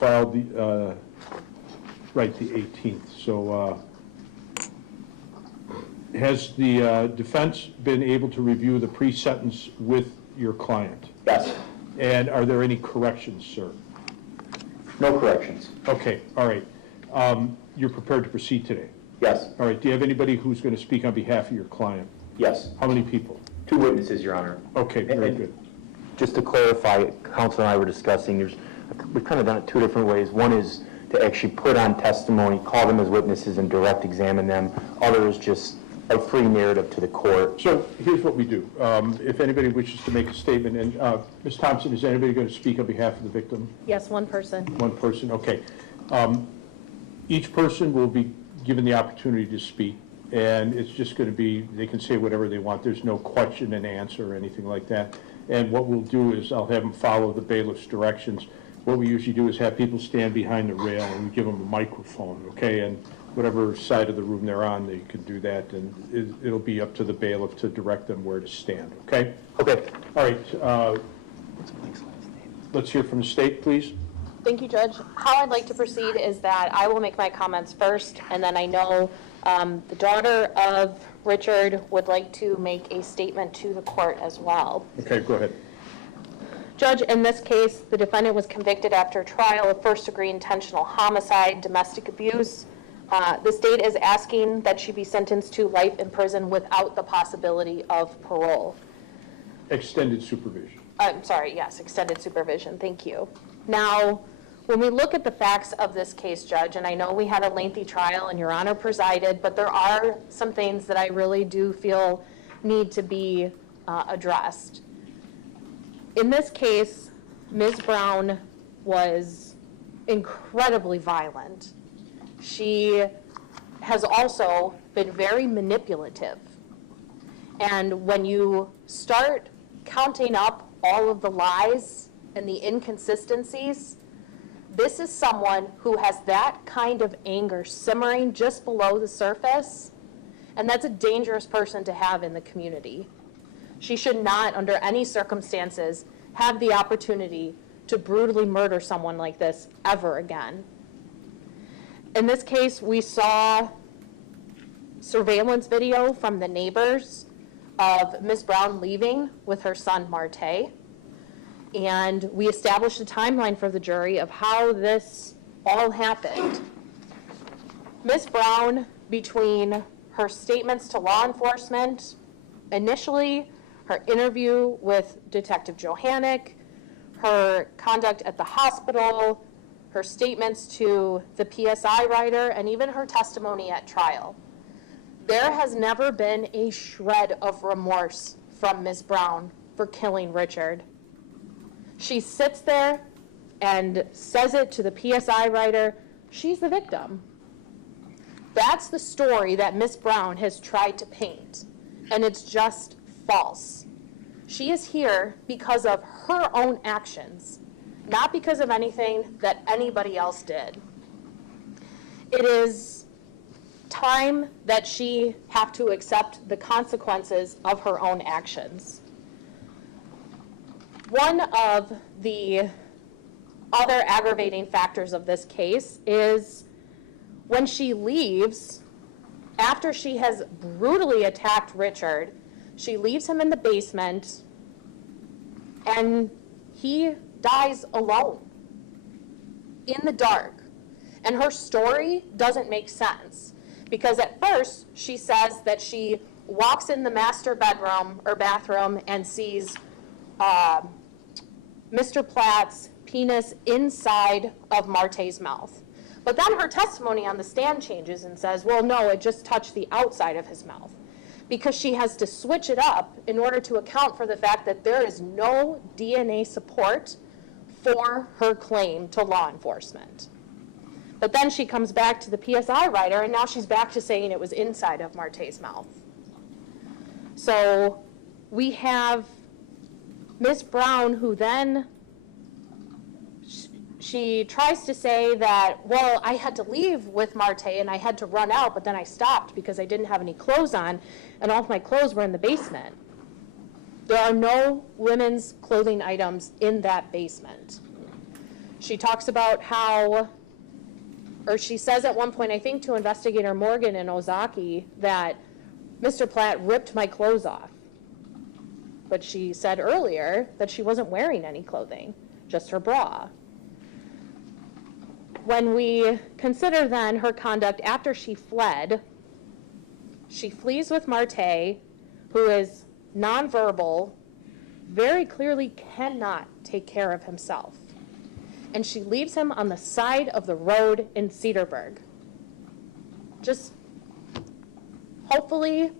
filed the, right, the 18th. So has the defense been able to review the pre-sentence with your client? Yes. And are there any corrections, sir? No corrections. Okay, all right. You're prepared to proceed today? Yes. All right, do you have anybody who's going to speak on behalf of your client? Yes. How many people? 2 witnesses, Your Honor. Okay, very good. Just to clarify, counsel and I were discussing, we've kind of done it 2 different ways. One is to actually put on testimony, call them as witnesses and direct examine them. Other is just a free narrative to the court. So here's what we do. If anybody wishes to make a statement, and Ms. Thompson, is anybody going to speak on behalf of the victim? Yes, one person. One person, okay. Each person will be given the opportunity to speak, and it's just going to be, they can say whatever they want. There's no question and answer or anything like that. And what we'll do is I'll have them follow the bailiff's directions. What we usually do is have people stand behind the rail and we give them a microphone, okay? And whatever side of the room they're on, they can do that, and it'll be up to the bailiff to direct them where to stand, okay? Okay. All right. Let's hear from the state, please. Thank you, Judge. How I'd like to proceed is that I will make my comments first, and then I know the daughter of Richard would like to make a statement to the court as well. Okay, go ahead. Judge, in this case, the defendant was convicted after trial of first-degree intentional homicide, domestic abuse. The state is asking that she be sentenced to life in prison without the possibility of parole. Extended supervision. I'm sorry, yes, extended supervision, thank you. Now, when we look at the facts of this case, Judge, and I know we had a lengthy trial and Your Honor presided, but there are some things that I really do feel need to be addressed. In this case, Ms. Brown was incredibly violent. She has also been very manipulative. And when you start counting up all of the lies and the inconsistencies, this is someone who has that kind of anger simmering just below the surface, and that's a dangerous person to have in the community. She should not, under any circumstances, have the opportunity to brutally murder someone like this ever again. In this case, we saw surveillance video from the neighbors of Ms. Brown leaving with her son, Marte. And we established a timeline for the jury of how this all happened. Ms. Brown, between her statements to law enforcement, initially her interview with Detective Johannick, her conduct at the hospital, her statements to the PSI writer, and even her testimony at trial, there has never been a shred of remorse from Ms. Brown for killing Richard. She sits there and says it to the PSI writer, she's the victim. That's the story that Ms. Brown has tried to paint, and it's just false. She is here because of her own actions, not because of anything that anybody else did. It is time that she have to accept the consequences of her own actions. One of the other aggravating factors of this case is when she leaves, after she has brutally attacked Richard, she leaves him in the basement and he dies alone in the dark. And her story doesn't make sense because at first she says that she walks in the master bedroom or bathroom and sees Mr. Platt's penis inside of Marte's mouth. But then her testimony on the stand changes and says, well, no, it just touched the outside of his mouth, because she has to switch it up in order to account for the fact that there is no DNA support for her claim to law enforcement. But then she comes back to the PSI writer, and now she's back to saying it was inside of Marte's mouth. So we have Ms. Brown, who then she tries to say that, well, I had to leave with Marte and I had to run out, but then I stopped because I didn't have any clothes on and all of my clothes were in the basement. There are no women's clothing items in that basement. She talks about how, or she says at one point, I think to Investigator Morgan in Ozaki, that Mr. Platt ripped my clothes off. But she said earlier that she wasn't wearing any clothing, just her bra. When we consider then her conduct after she fled, she flees with Marte, who is nonverbal, very clearly cannot take care of himself. And she leaves him on the side of the road in Cedarburg. Just hopefully,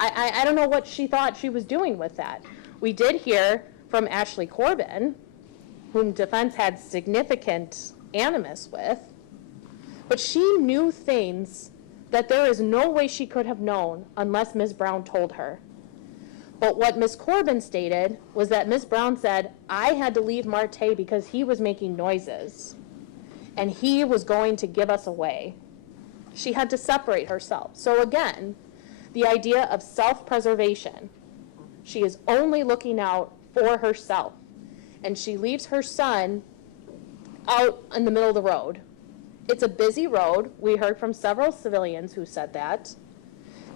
I don't know what she thought she was doing with that. We did hear from Ashley Corbin, whom defense had significant animus with, but she knew things that there is no way she could have known unless Ms. Brown told her. But what Ms. Corbin stated was that Ms. Brown said, I had to leave Marte because he was making noises, and he was going to give us away. She had to separate herself. So again, the idea of self-preservation. She is only looking out for herself, and she leaves her son out in the middle of the road. It's a busy road. We heard from several civilians who said that.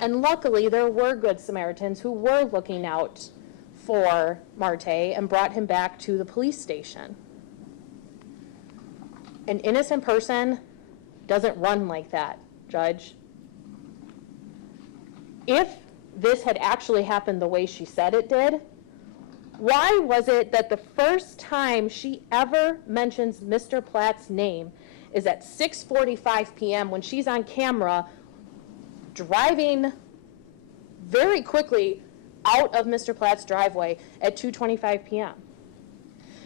And luckily, there were good Samaritans who were looking out for Marte and brought him back to the police station. An innocent person doesn't run like that, Judge. If this had actually happened the way she said it did, why was it that the first time she ever mentions Mr. Platt's name is at 6:45 p.m. when she's on camera driving very quickly out of Mr. Platt's driveway at 2:25 p.m.?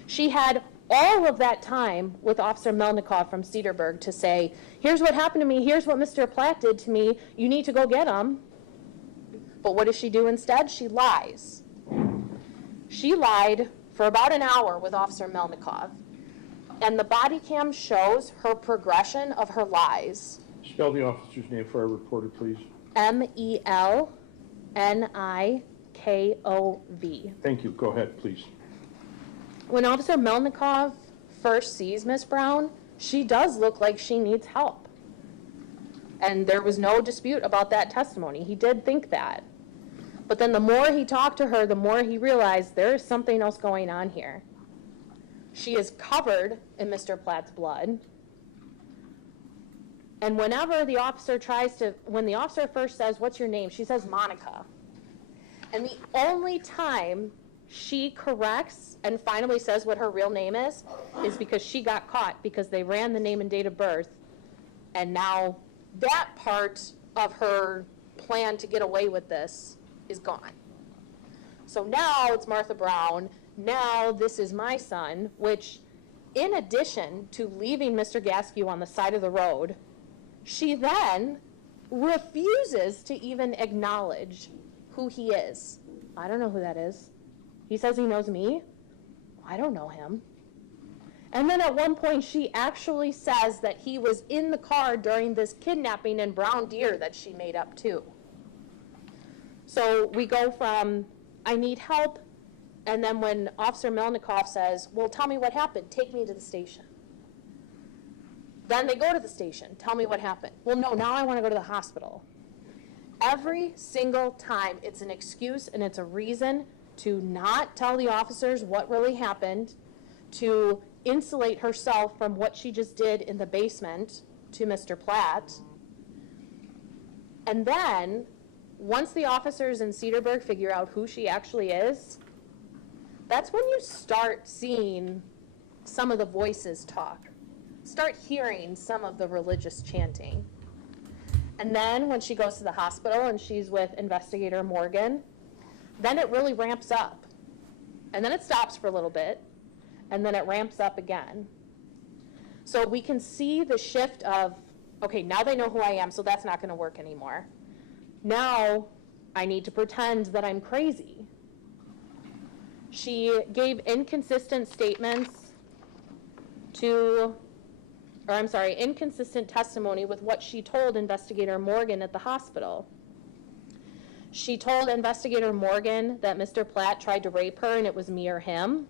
She had all of that time with Officer Melnikoff from Cedarburg to say, here's what happened to me, here's what Mr. Platt did to me, you need to go get him. But what does she do instead? She lies. She lied for about an hour with Officer Melnikoff, and the body cam shows her progression of her lies. Spell the officer's name for our reporter, please. Melnikov. Thank you. Go ahead, please. When Officer Melnikoff first sees Miss Brown, she does look like she needs help. And there was no dispute about that testimony. He did think that. But then the more he talked to her, the more he realized there is something else going on here. She is covered in Mr. Platt's blood. And whenever the officer when the officer first says, what's your name? She says, Monica. And the only time she corrects and finally says what her real name is because she got caught because they ran the name and date of birth. And now that part of her plan to get away with this is gone. So now it's Martha Brown. Now this is my son, which in addition to leaving Mr. Gaskew on the side of the road, she then refuses to even acknowledge who he is. I don't know who that is. He says he knows me. I don't know him. And then at one point she actually says that he was in the car during this kidnapping in Brown Deer that she made up too. So we go from, I need help, and then when Officer Melnikoff says, well, tell me what happened, take me to the station. Then they go to the station, tell me what happened. Well, no, now I want to go to the hospital. Every single time it's an excuse and it's a reason to not tell the officers what really happened, to insulate herself from what she just did in the basement to Mr. Platt. And then, once the officers in Cedarburg figure out who she actually is, that's when you start seeing some of the voices talk. Start hearing some of the religious chanting. And then when she goes to the hospital and she's with Investigator Morgan, then it really ramps up. And then it stops for a little bit, and then it ramps up again. So we can see the shift of, okay, now they know who I am, so that's not going to work anymore. Now I need to pretend that I'm crazy. She gave inconsistent inconsistent testimony with what she told Investigator Morgan at the hospital. She told Investigator Morgan that Mr. Platt tried to rape her and it was me or him.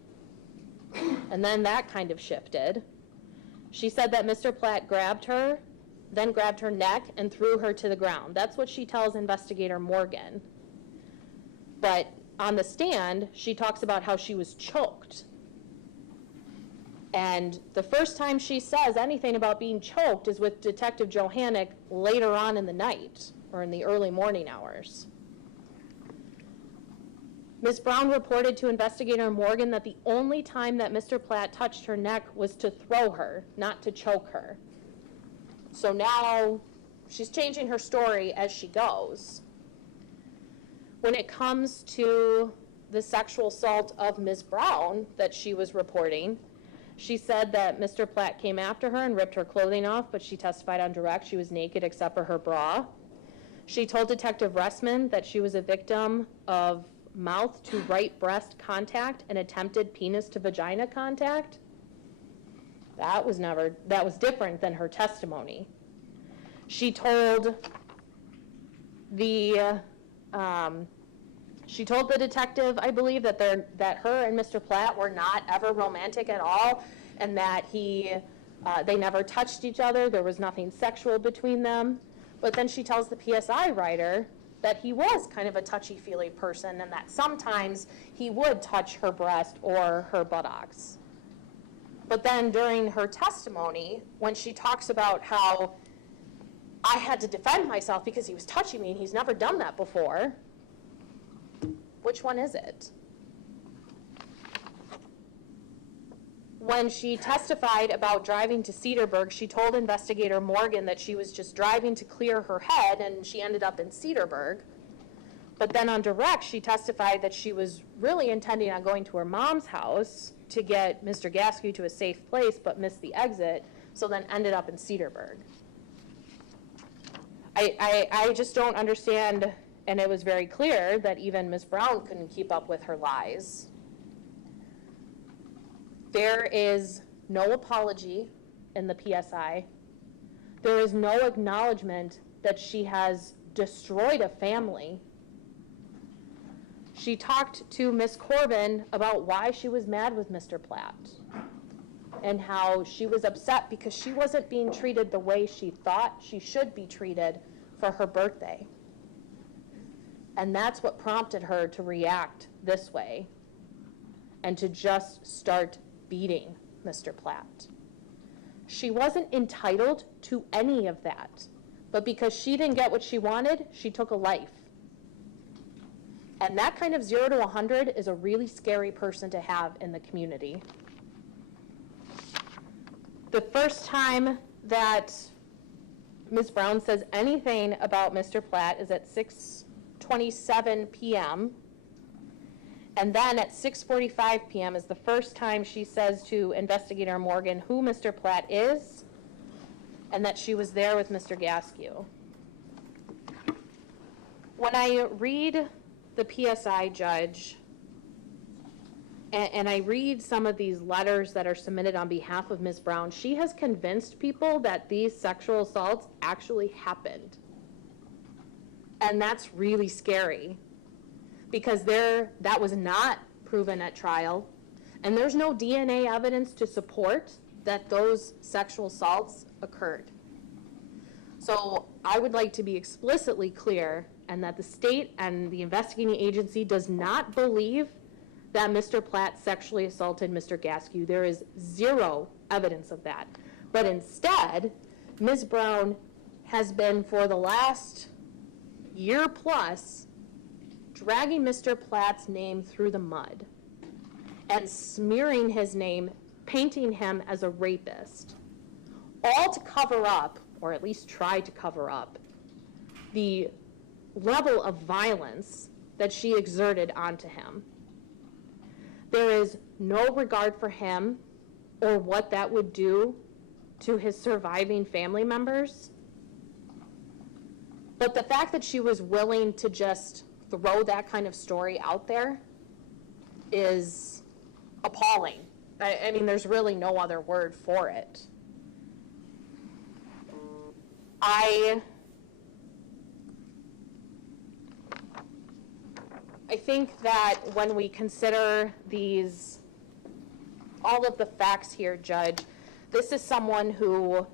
And then that kind of shifted. She said that Mr. Platt grabbed her, then grabbed her neck and threw her to the ground. That's what she tells Investigator Morgan. But on the stand, she talks about how she was choked. And the first time she says anything about being choked is with Detective Johannick later on in the night, or in the early morning hours. Ms. Brown reported to Investigator Morgan that the only time that Mr. Platt touched her neck was to throw her, not to choke her. So now she's changing her story as she goes. When it comes to the sexual assault of Ms. Brown that she was reporting, she said that Mr. Platt came after her and ripped her clothing off, but she testified on direct she was naked except for her bra. She told Detective Ressman that she was a victim of mouth to right breast contact and attempted penis to vagina contact. That was different than her testimony. She told the detective, I believe, that her and Mr. Platt were not ever romantic at all, and that they never touched each other. There was nothing sexual between them. But then she tells the PSI writer that he was kind of a touchy-feely person, and that sometimes he would touch her breast or her buttocks. But then during her testimony, when she talks about how I had to defend myself because he was touching me and he's never done that before, which one is it? When she testified about driving to Cedarburg, she told Investigator Morgan that she was just driving to clear her head and she ended up in Cedarburg. But then on direct, she testified that she was really intending on going to her mom's house to get Mr. Gaskew to a safe place, but missed the exit, so then ended up in Cedarburg. I just don't understand, and it was very clear that even Ms. Brown couldn't keep up with her lies. There is no apology in the PSI. There is no acknowledgement that she has destroyed a family. She talked to Ms. Corbin about why she was mad with Mr. Platt and how she was upset because she wasn't being treated the way she thought she should be treated for her birthday. And that's what prompted her to react this way and to just start beating Mr. Platt. She wasn't entitled to any of that, but because she didn't get what she wanted, she took a life. And that kind of 0 to 100 is a really scary person to have in the community. The first time that Ms. Brown says anything about Mr. Platt is at 6:27 p.m. And then at 6:45 p.m. is the first time she says to Investigator Morgan who Mr. Platt is and that she was there with Mr. Gaskew. When I read the PSI judge and I read some of these letters that are submitted on behalf of Ms. Brown, she has convinced people that these sexual assaults actually happened. And that's really scary because that was not proven at trial, and there's no DNA evidence to support that those sexual assaults occurred. So I would like to be explicitly clear and that the state and the investigating agency does not believe that Mr. Platt sexually assaulted Mr. Gaskew. There is zero evidence of that. But instead, Ms. Brown has been, for the last year plus, dragging Mr. Platt's name through the mud and smearing his name, painting him as a rapist, all to cover up, or at least try to cover up, the level of violence that she exerted onto him. There is no regard for him or what that would do to his surviving family members. But the fact that she was willing to just throw that kind of story out there is appalling. I mean, there's really no other word for it. I think that when we consider all of the facts here, Judge, This is someone who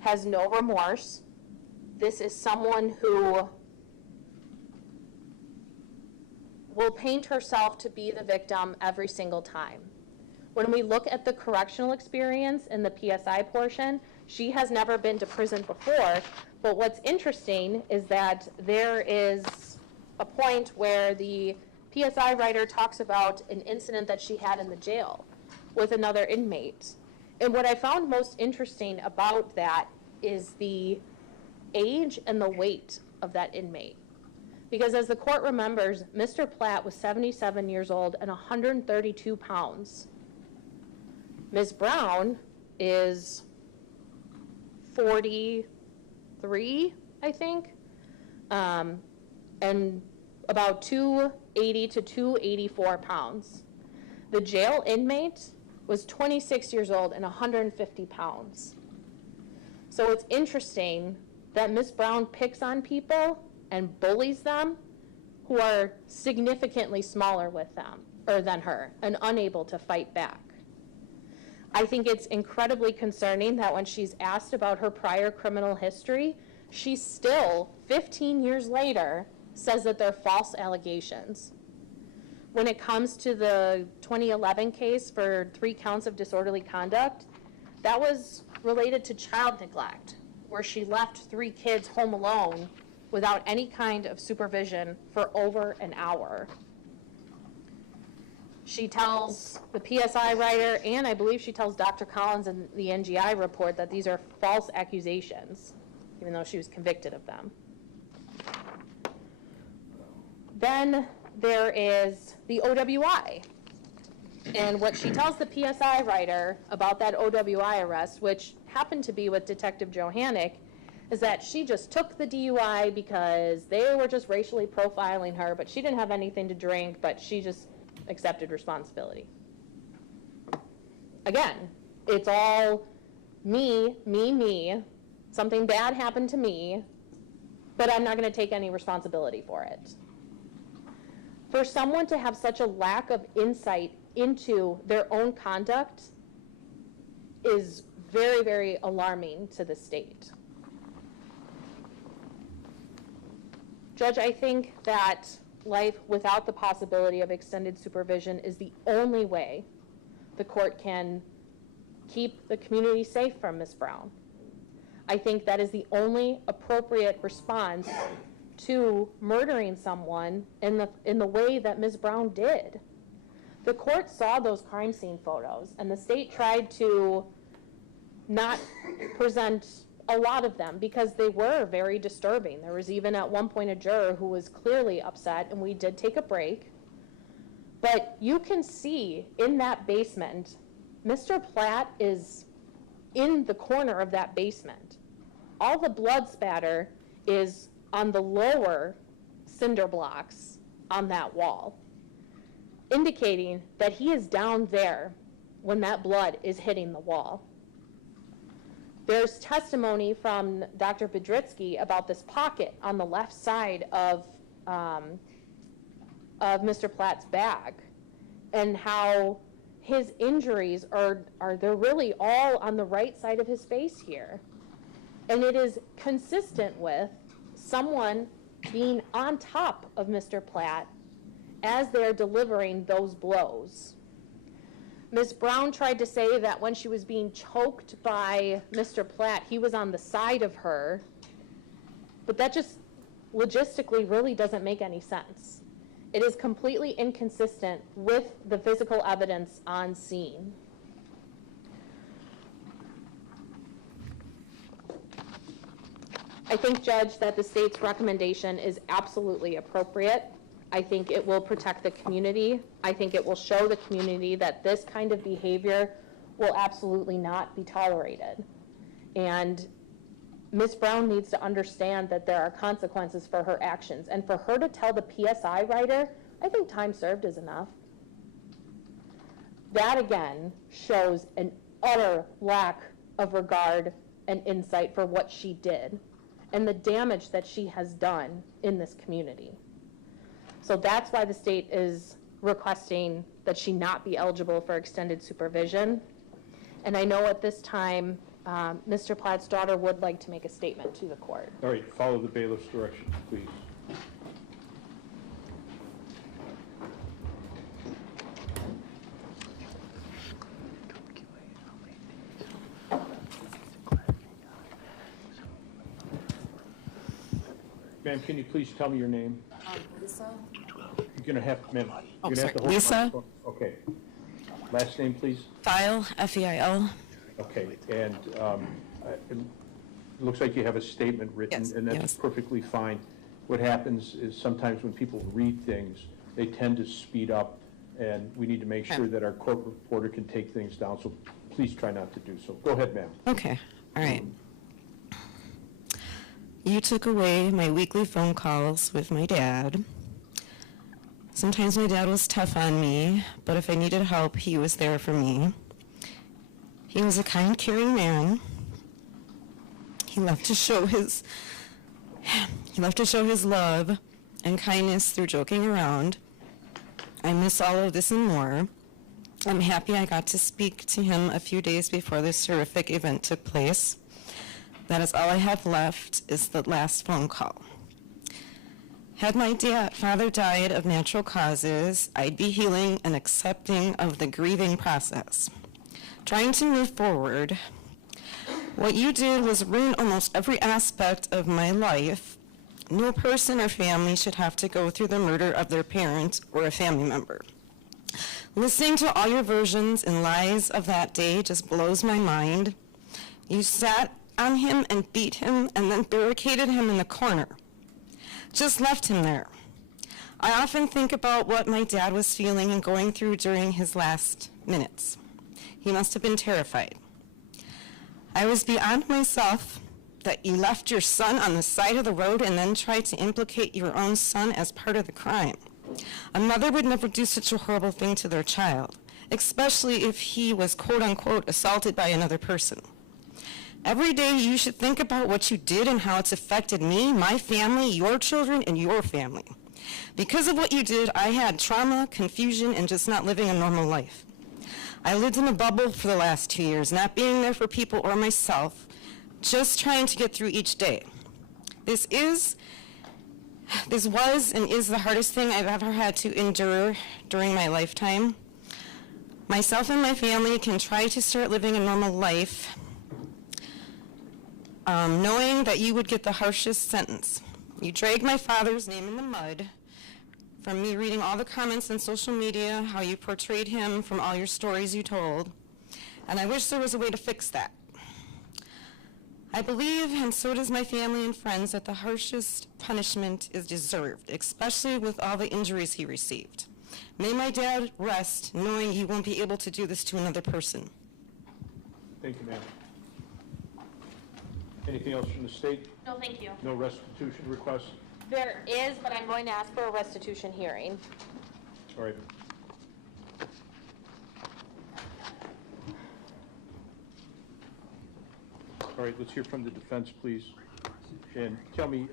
has no remorse. This is someone who will paint herself to be the victim every single time. When we look at the correctional experience in the PSI portion, she has never been to prison before, but what's interesting is that there is a point where the PSI writer talks about an incident that she had in the jail with another inmate. And what I found most interesting about that is the age and the weight of that inmate. Because as the court remembers, Mr. Platt was 77 years old and 132 pounds. Ms. Brown is 43, I think, and about 280 to 284 pounds. The jail inmate was 26 years old and 150 pounds. So it's interesting that Ms. Brown picks on people and bullies them who are significantly smaller with them or than her and unable to fight back. I think it's incredibly concerning that when she's asked about her prior criminal history, she still, 15 years later, says that they're false allegations. When it comes to the 2011 case for 3 counts of disorderly conduct, that was related to child neglect, where she left 3 kids home alone without any kind of supervision for over an hour. She tells the PSI writer, and I believe she tells Dr. Collins in the NGI report, that these are false accusations, even though she was convicted of them. Then there is the OWI. And what she tells the PSI writer about that OWI arrest, which happened to be with Detective Johannick, is that she just took the DUI because they were just racially profiling her, but she didn't have anything to drink, but she just accepted responsibility. Again, it's all me. Something bad happened to me, but I'm not going to take any responsibility for it. For someone to have such a lack of insight into their own conduct is very, very alarming to the state. Judge, I think that life without the possibility of extended supervision is the only way the court can keep the community safe from Ms. Brown. I think that is the only appropriate response to murdering someone in the way that Ms. Brown did. The court saw those crime scene photos, and the state tried to not present a lot of them because they were very disturbing. There was even at one point a juror who was clearly upset, and we did take a break. But you can see in that basement, Mr. Platt is in the corner of that basement. All the blood spatter is on the lower cinder blocks on that wall, indicating that he is down there when that blood is hitting the wall. There's testimony from Dr. Bedritsky about this pocket on the left side of Mr. Platt's bag, and how his injuries they're really all on the right side of his face here. And it is consistent with someone being on top of Mr. Platt as they're delivering those blows. Ms. Brown tried to say that when she was being choked by Mr. Platt, he was on the side of her, but that just logistically really doesn't make any sense. It is completely inconsistent with the physical evidence on scene. I think, Judge, that the state's recommendation is absolutely appropriate. I think it will protect the community. I think it will show the community that this kind of behavior will absolutely not be tolerated. And Ms. Brown needs to understand that there are consequences for her actions. And for her to tell the PSI writer, I think time served is enough. That, again, shows an utter lack of regard and insight for what she did and the damage that she has done in this community. So that's why the state is requesting that she not be eligible for extended supervision. And I know at this time, Mr. Platt's daughter would like to make a statement to the court. All right, follow the bailiff's directions, please. Ma'am, can you please tell me your name? Lisa? You're going to have, ma'am, Oh, you're going to have to sorry. hold the Lisa? microphone. Okay. Last name, please? File, F-E-I-L. Okay, and it looks like you have a statement written, Yes, and that's yes. perfectly fine. What happens is sometimes when people read things, they tend to speed up, and we need to make sure that our court reporter can take things down, so please try not to do so. Go ahead, ma'am. Okay, all right. You took away my weekly phone calls with my dad. Sometimes my dad was tough on me, but if I needed help, he was there for me. He was a kind, caring man. He loved to show his love and kindness through joking around. I miss all of this and more. I'm happy I got to speak to him a few days before this horrific event took place. That is all I have left is the last phone call. Had my father died of natural causes, I'd be healing and accepting of the grieving process. Trying to move forward. What you did was ruin almost every aspect of my life. No person or family should have to go through the murder of their parent or a family member. Listening to all your versions and lies of that day just blows my mind. You sat on him and beat him and then barricaded him in the corner. Just left him there. I often think about what my dad was feeling and going through during his last minutes. He must have been terrified. I was beyond myself that you left your son on the side of the road and then tried to implicate your own son as part of the crime. A mother would never do such a horrible thing to their child, especially if he was quote-unquote assaulted by another person. Every day you should think about what you did and how it's affected me, my family, your children, and your family. Because of what you did, I had trauma, confusion, and just not living a normal life. I lived in a bubble for the last 2 years, not being there for people or myself, just trying to get through each day. This was and is the hardest thing I've ever had to endure during my lifetime. Myself and my family can try to start living a normal life, knowing that you would get the harshest sentence. You dragged my father's name in the mud from me reading all the comments on social media, how you portrayed him from all your stories you told, and I wish there was a way to fix that. I believe, and so does my family and friends, that the harshest punishment is deserved, especially with all the injuries he received. May my dad rest knowing you won't be able to do this to another person. Thank you, ma'am. Anything else from the state? No, thank you. No restitution requests? There is, but I'm going to ask for a restitution hearing. All right. All right, let's hear from the defense, please. And tell me,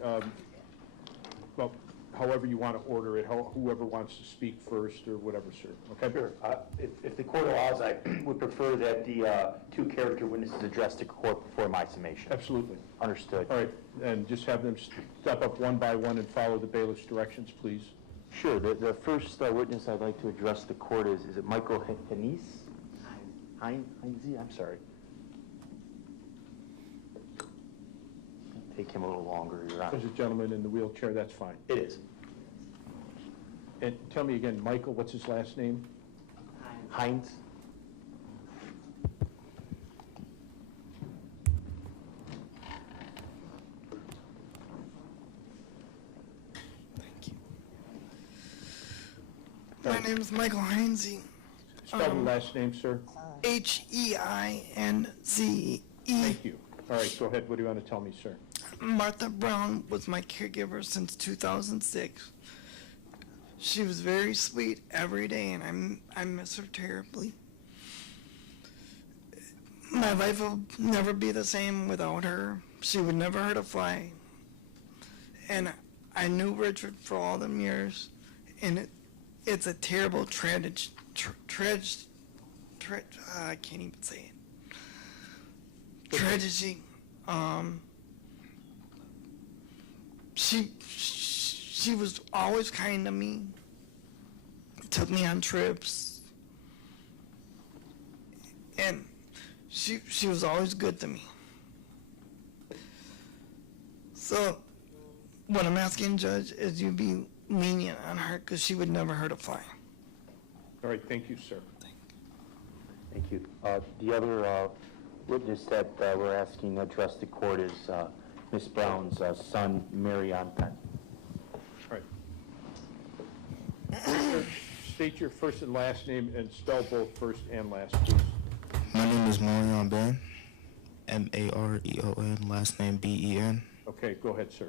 well, however you want to order it, whoever wants to speak first or whatever, sir. Okay? Sure. If the court allows, I would prefer that the two character witnesses address the court before my summation. Absolutely. Understood. All right, and just have them step up one by one and follow the bailiff's directions, please. Sure. The first witness I'd like to address the court is it Michael Heinze? Heinze? I'm sorry. Take him a little longer, Your Honor. There's a gentleman in the wheelchair, that's fine. It is. And tell me again, Michael, what's his last name? Heinze? Thank you. My name is Michael Heinze. Spell the last name, sir. Heinze. Thank you. All right, go ahead. What do you want to tell me, sir? Martha Brown was my caregiver since 2006. She was very sweet every day, and I miss her terribly. My life will never be the same without her. She would never hurt a fly. And I knew Richard for all them years, and it's a terrible I can't even say it. tragedy. She was always kind to me. Took me on trips, and she was always good to me. So, what I'm asking, Judge, is you be lenient on her because she would never hurt a fly. All right, thank you, sir. Thank you. The other witness that we're asking to address the court is Ms. Brown's son, Marion Penn. All right. State your first and last name and spell both first and last, please. My name is Marion Ben, Mareon, last name Ben. Okay, go ahead, sir.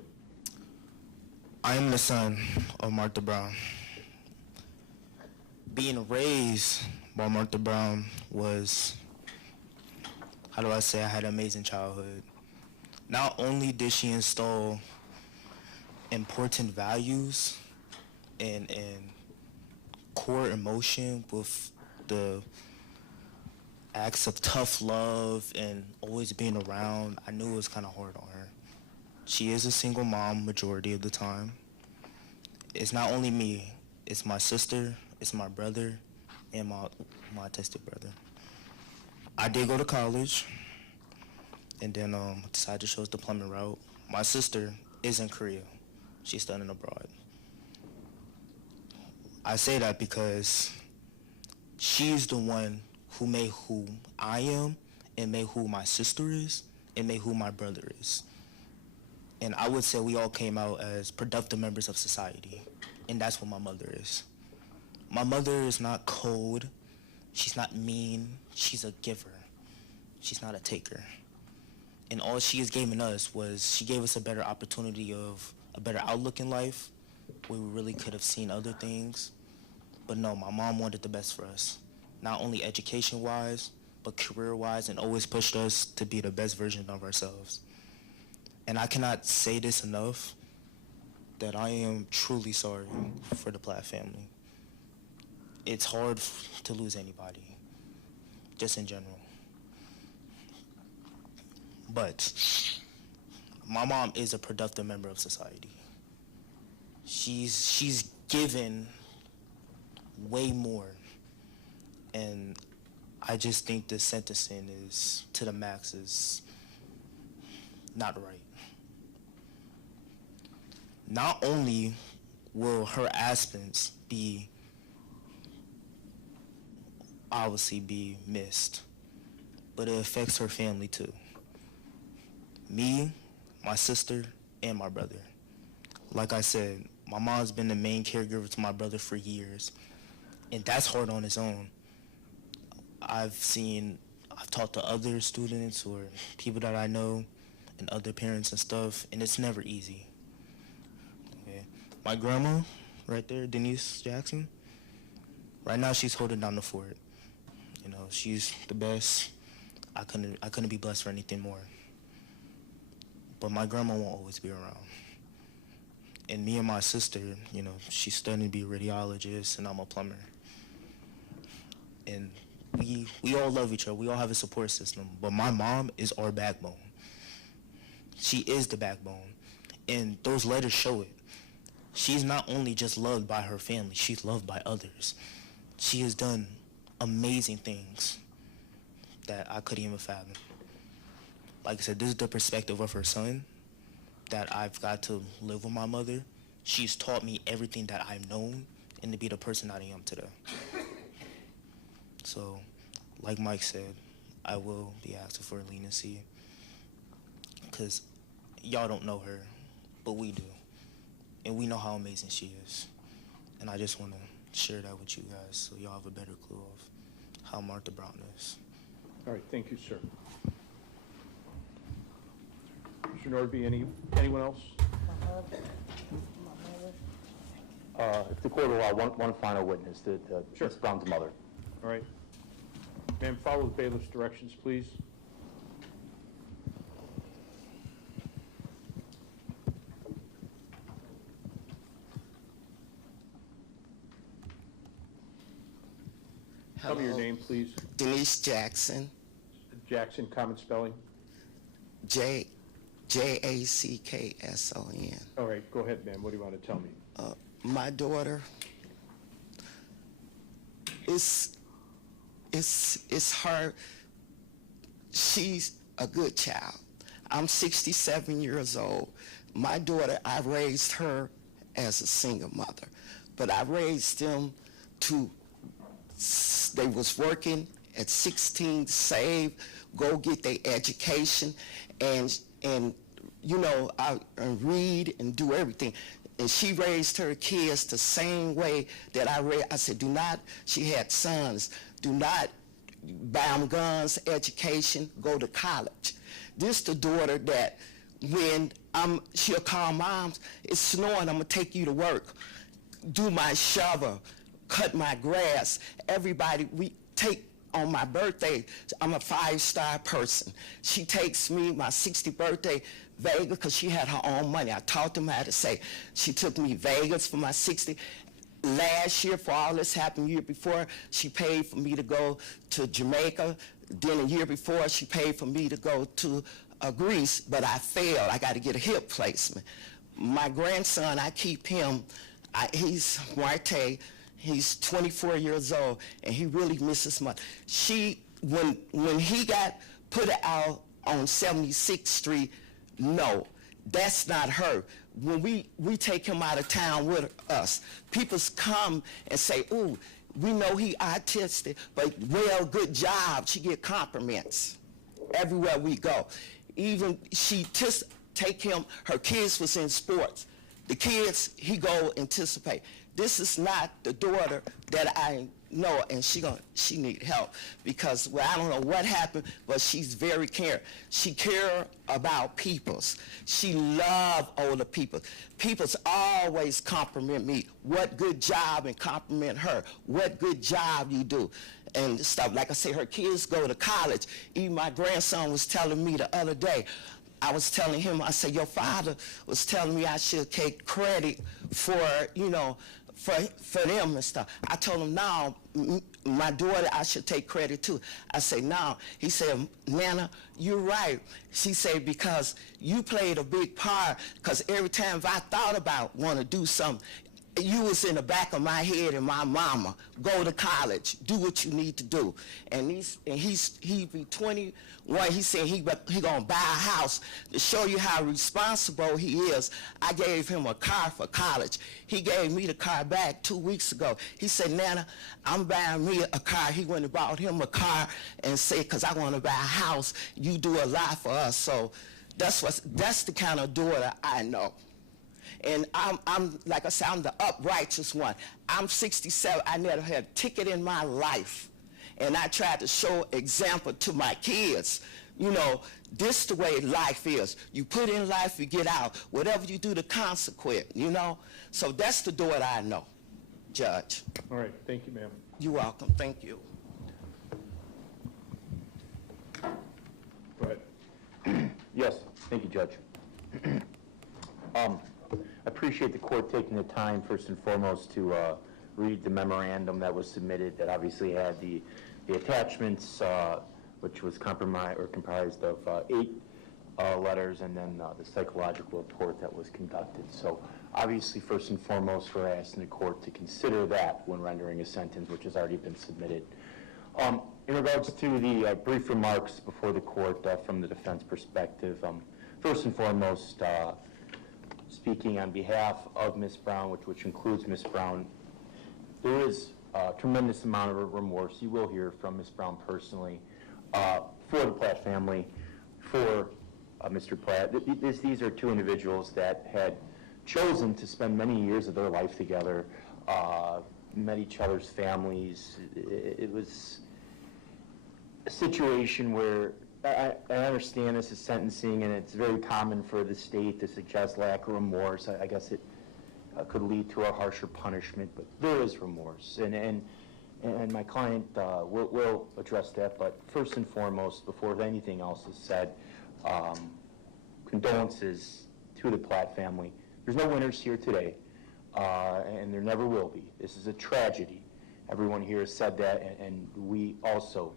I am the son of Martha Brown. Being raised by Martha Brown was, how do I say, I had an amazing childhood. Not only did she instill important values and core emotion with the acts of tough love and always being around, I knew it was kind of hard on her. She is a single mom majority of the time. It's not only me, it's my sister, it's my brother, and my autistic brother. I did go to college, and then decided to choose the plumbing route. My sister is in Korea. She's studying abroad. I say that because she's the one who made who I am, and made who my sister is, and made who my brother is. And I would say we all came out as productive members of society, and that's what my mother is. My mother is not cold, she's not mean, she's a giver. She's not a taker. And all she has given us was, she gave us a better opportunity of a better outlook in life, where we really could have seen other things. But no, my mom wanted the best for us. Not only education-wise, but career-wise, and always pushed us to be the best version of ourselves. And I cannot say this enough, that I am truly sorry for the Platt family. It's hard to lose anybody, just in general. But my mom is a productive member of society. She's given way more, and I just think the sentencing is to the max is not right. Not only will her absence obviously be missed, but it affects her family too. Me, my sister, and my brother. Like I said, my mom's been the main caregiver to my brother for years, and that's hard on its own. I've talked to other students or people that I know and other parents and stuff, and it's never easy. Okay. My grandma, right there, Denise Jackson, right now she's holding down the fort. You know, she's the best. I couldn't be blessed for anything more. But my grandma won't always be around. And me and my sister, you know, she's studying to be a radiologist and I'm a plumber. And we all love each other. We all have a support system. But my mom is our backbone. She is the backbone. And those letters show it. She's not only just loved by her family, she's loved by others. She has done amazing things that I couldn't even fathom. Like I said, this is the perspective of her son that I've got to live with my mother. She's taught me everything that I've known and to be the person that I am today. So, like Mike said, I will be asking for leniency because y'all don't know her, but we do. And we know how amazing she is. And I just want to share that with you guys so y'all have a better clue of how Martha Brown is. All right, thank you, sir. Mr. Nordby, anyone else? If the court will allow one final witness, Sure. Ms. Brown's mother. All right. Ma'am, follow the bailiff's directions, please. Tell me your name, please. Denise Jackson. Jackson, common spelling. Jackson. All right, go ahead, ma'am. What do you want to tell me? My daughter, it's her. She's a good child. I'm 67 years old. My daughter, I raised her as a single mother, but I raised them they was working at 16 to save, go get their education, and you know, I read and do everything. And she raised her kids the same way that I raised. I said, do not, she had sons, do not buy them guns, education, go to college. This the daughter that when she'll call moms, it's snowing, I'm gonna take you to work, do my shovel, cut my grass. Everybody, we take on my birthday, I'm a 5-star person. She takes me, my 60th birthday, Vegas, because she had her own money. I taught them how to say. She took me Vegas for my 60th. Last year, for all this happened, year before, she paid for me to go to Jamaica. Then a year before, she paid for me to go to Greece, but I failed. I got to get a hip placement. My grandson, I keep him, he's Marte, he's 24 years old, and he really misses mother. When he got put out on 76th Street, no, that's not her. When we take him out of town with us, people come and say, ooh, we know he autistic, but well, good job. She get compliments everywhere we go. Even she just take him, her kids was in sports. The kids, he go anticipate. This is not the daughter that I know, and she need help because, well, I don't know what happened, but she's very caring. She care about peoples. She love older people. Peoples always compliment me. What good job, and compliment her. What good job you do. And stuff. Like I say, her kids go to college. Even my grandson was telling me the other day, I was telling him, I said, your father was telling me I should take credit for, you know, for them and stuff. I told him, no, my daughter, I should take credit too. I say, no. He said, Nana, you're right. She said, because you played a big part, because every time if I thought about want to do something, you was in the back of my head and my mama, go to college, do what you need to do. And he be 21, he said he gonna buy a house. To show you how responsible he is, I gave him a car for college. He gave me the car back 2 weeks ago. He said, Nana, I'm buying me a car. He went and bought him a car and said, because I want to buy a house, you do a lot for us. So that's the kind of daughter I know. And I'm like I said, I'm the uprighteous one. I'm 67. I never had a ticket in my life. And I tried to show example to my kids. You know, this the way life is. You put in life, you get out. Whatever you do, the consequence, you know. So that's the daughter I know, Judge. All right, thank you, ma'am. You're welcome. Thank you. Go ahead. Yes, thank you, Judge. I appreciate the court taking the time, first and foremost, to read the memorandum that was submitted that obviously had the attachments, which was comprised of 8 letters, and then the psychological report that was conducted. So obviously, first and foremost, we're asking the court to consider that when rendering a sentence, which has already been submitted. In regards to the brief remarks before the court from the defense perspective, first and foremost, speaking on behalf of Ms. Brown, which includes Ms. Brown, there is a tremendous amount of remorse. You will hear from Ms. Brown personally for the Platt family, for Mr. Platt. These are 2 individuals that had chosen to spend many years of their life together, met each other's families. It was a situation where I understand this is sentencing, and it's very common for the state to suggest lack of remorse. I guess it could lead to a harsher punishment, but there is remorse, and my client will address that. But first and foremost, before anything else is said, condolences to the Platt family. There's no winners here today, and there never will be. This is a tragedy. Everyone here has said that, and we also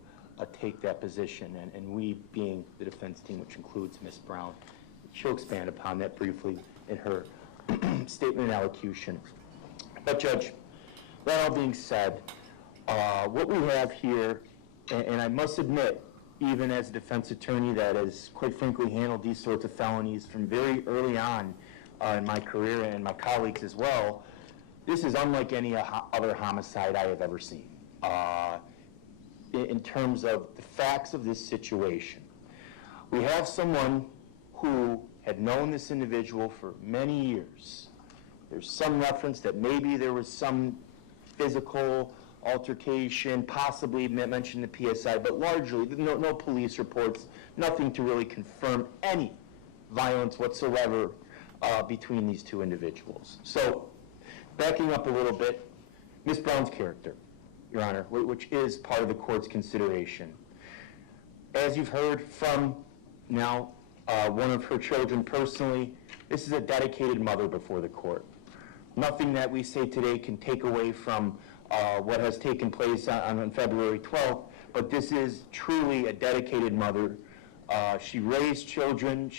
take that position, and we being the defense team, which includes Ms. Brown. She'll expand upon that briefly in her statement and allocution. But Judge, that all being said, what we have here, and I must admit, even as a defense attorney that has quite frankly handled these sorts of felonies from very early on in my career and my colleagues as well, this is unlike any other homicide I have ever seen. In terms of the facts of this situation, we have someone who had known this individual for many years. There's some reference that maybe there was some physical altercation, possibly mentioned the PSI, but largely no police reports, nothing to really confirm any violence whatsoever between these two individuals. So, backing up a little bit, Ms. Brown's character, Your Honor, which is part of the court's consideration. As you've heard from now one of her children personally, this is a dedicated mother before the court. Nothing that we say today can take away from what has taken place on February 12th, but this is truly a dedicated mother. She raised children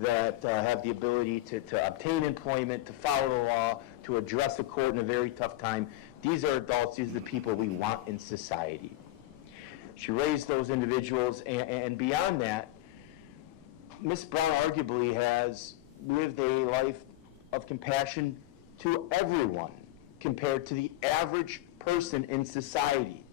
that have the ability to obtain employment, to follow the law, to address the court in a very tough time. These are adults, these are the people we want in society. She raised those individuals, and beyond that, Ms. Brown arguably has lived a life of compassion to everyone compared to the average person in society.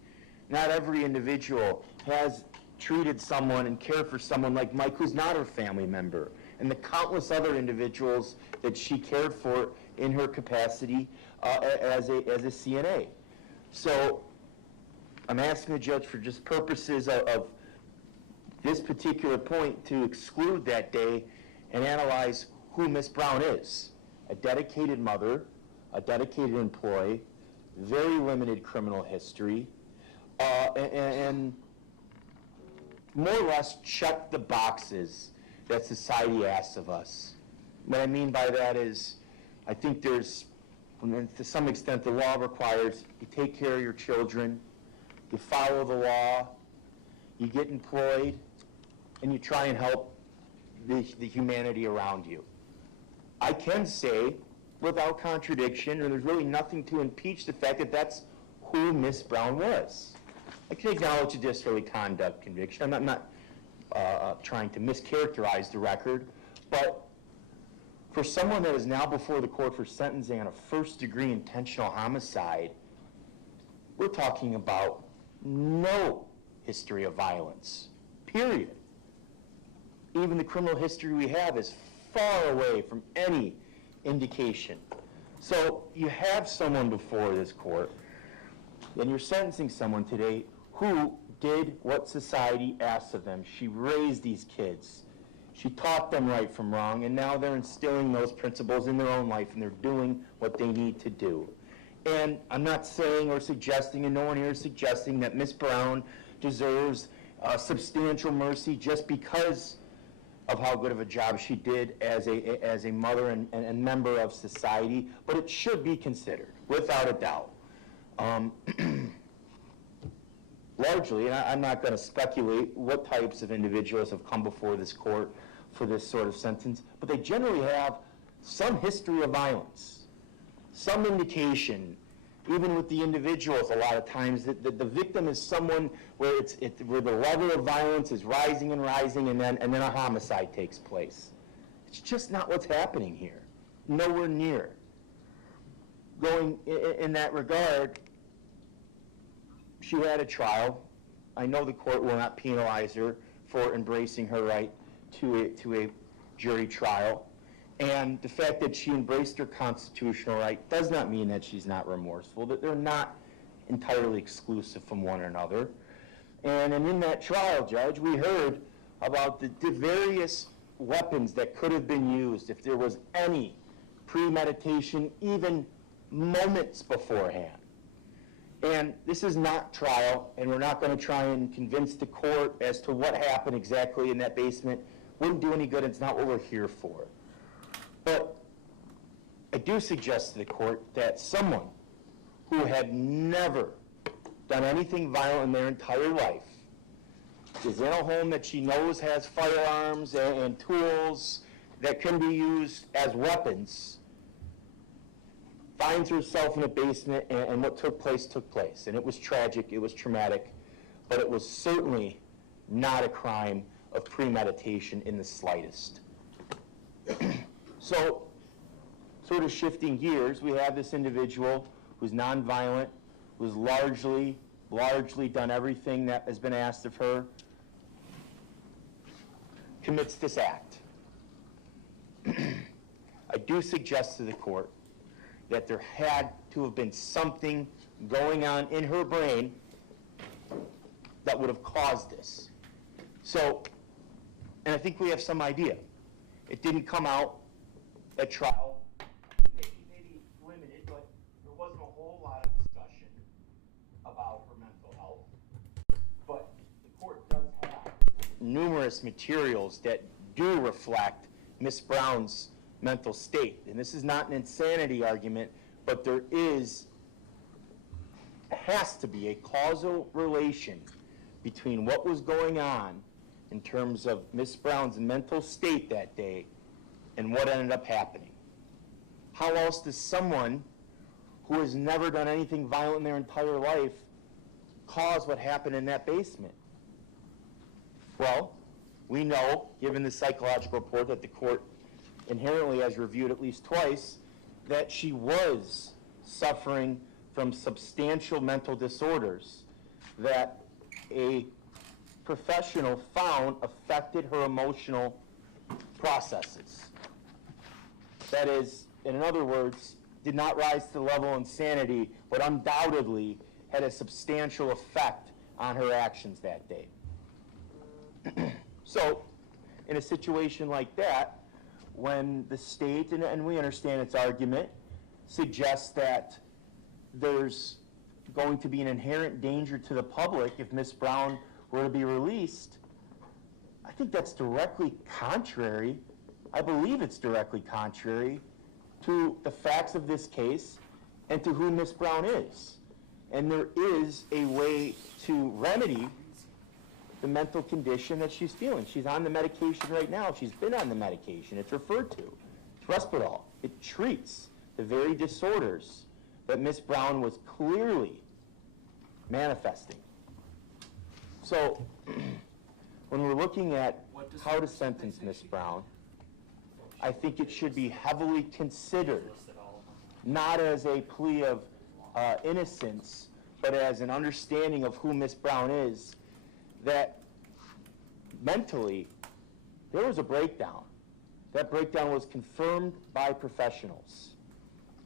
Not every individual has treated someone and cared for someone like Mike, who's not her family member, and the countless other individuals that she cared for in her capacity as a CNA. So I'm asking the judge, for just purposes of this particular point, to exclude that day and analyze who Ms. Brown is. A dedicated mother, a dedicated employee, very limited criminal history, and more or less check the boxes that society asks of us. What I mean by that is, I think there's, to some extent, the law requires you take care of your children, you follow the law, you get employed, and you try and help the humanity around you. I can say, without contradiction, and there's really nothing to impeach the fact that that's who Ms. Brown was. I can acknowledge a disorderly conduct conviction. I'm not trying to mischaracterize the record, but for someone that is now before the court for sentencing on a first-degree intentional homicide, we're talking about no history of violence, period. Even the criminal history we have is far away from any indication. So you have someone before this court, and you're sentencing someone today who did what society asks of them. She raised these kids. She taught them right from wrong, and now they're instilling those principles in their own life, and they're doing what they need to do. And I'm not saying or suggesting, and no one here is suggesting, that Ms. Brown deserves substantial mercy just because of how good of a job she did as a mother and member of society, but it should be considered, without a doubt. Largely, and I'm not going to speculate what types of individuals have come before this court for this sort of sentence, but they generally have some history of violence, some indication, even with the individuals a lot of times, that the victim is someone where where the level of violence is rising and rising, and then a homicide takes place. It's just not what's happening here. Nowhere near. Going in that regard, she had a trial. I know the court will not penalize her for embracing her right to a jury trial. And the fact that she embraced her constitutional right does not mean that she's not remorseful, that they're not entirely exclusive from one another. And in that trial, Judge, we heard about the various weapons that could have been used if there was any premeditation, even moments beforehand. And this is not trial, and we're not going to try and convince the court as to what happened exactly in that basement. Wouldn't do any good, it's not what we're here for. But I do suggest to the court that someone who had never done anything violent in their entire life, is in a home that she knows has firearms and tools that can be used as weapons, finds herself in a basement, and what took place. And it was tragic, it was traumatic, but it was certainly not a crime of premeditation in the slightest. So, sort of shifting gears, we have this individual who's nonviolent, who's largely done everything that has been asked of her, commits this act. I do suggest to the court that there had to have been something going on in her brain that would have caused this. So, and I think we have some idea. It didn't come out at trial, maybe limited, but there wasn't a whole lot of discussion about her mental health. But the court does have numerous materials that do reflect Miss Brown's mental state. And this is not an insanity argument, but there has to be a causal relation between what was going on in terms of Miss Brown's mental state that day and what ended up happening. How else does someone who has never done anything violent in their entire life cause what happened in that basement? Well, we know, given the psychological report that the court inherently has reviewed at least twice, that she was suffering from substantial mental disorders that a professional found affected her emotional processes. That is, in other words, did not rise to the level of insanity, but undoubtedly had a substantial effect on her actions that day. So, in a situation like that, when the state, and we understand its argument, suggests that there's going to be an inherent danger to the public if Miss Brown were to be released, I think that's directly contrary, I believe it's directly contrary to the facts of this case and to who Miss Brown is. And there is a way to remedy the mental condition that she's feeling. She's on the medication right now. She's been on the medication. It's referred to. It's Procedural. It treats the very disorders that Miss Brown was clearly manifesting. So, when we're looking at how to sentence Miss Brown, I think it should be heavily considered, not as a plea of innocence, but as an understanding of who Miss Brown is, that mentally there was a breakdown. That breakdown was confirmed by professionals.